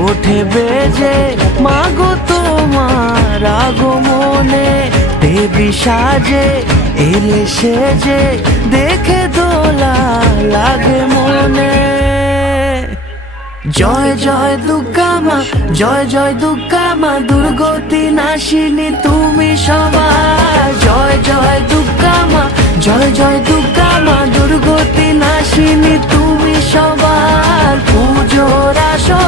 ওঠে বেজে মাগো তোমার আগমনে, দেবী সাজে এলে সেজে দেখে দোলা লাগে মনে। জয় জয় দুর্গা মা, জয় জয় দুর্গা মা, দুর্গতি নাশিনী তুমি সবার। জয় জয় দুর্গা মা, জয় জয় দুর্গা মা, দুর্গতি নাশিনী তুমি সবার। পুজোর আসর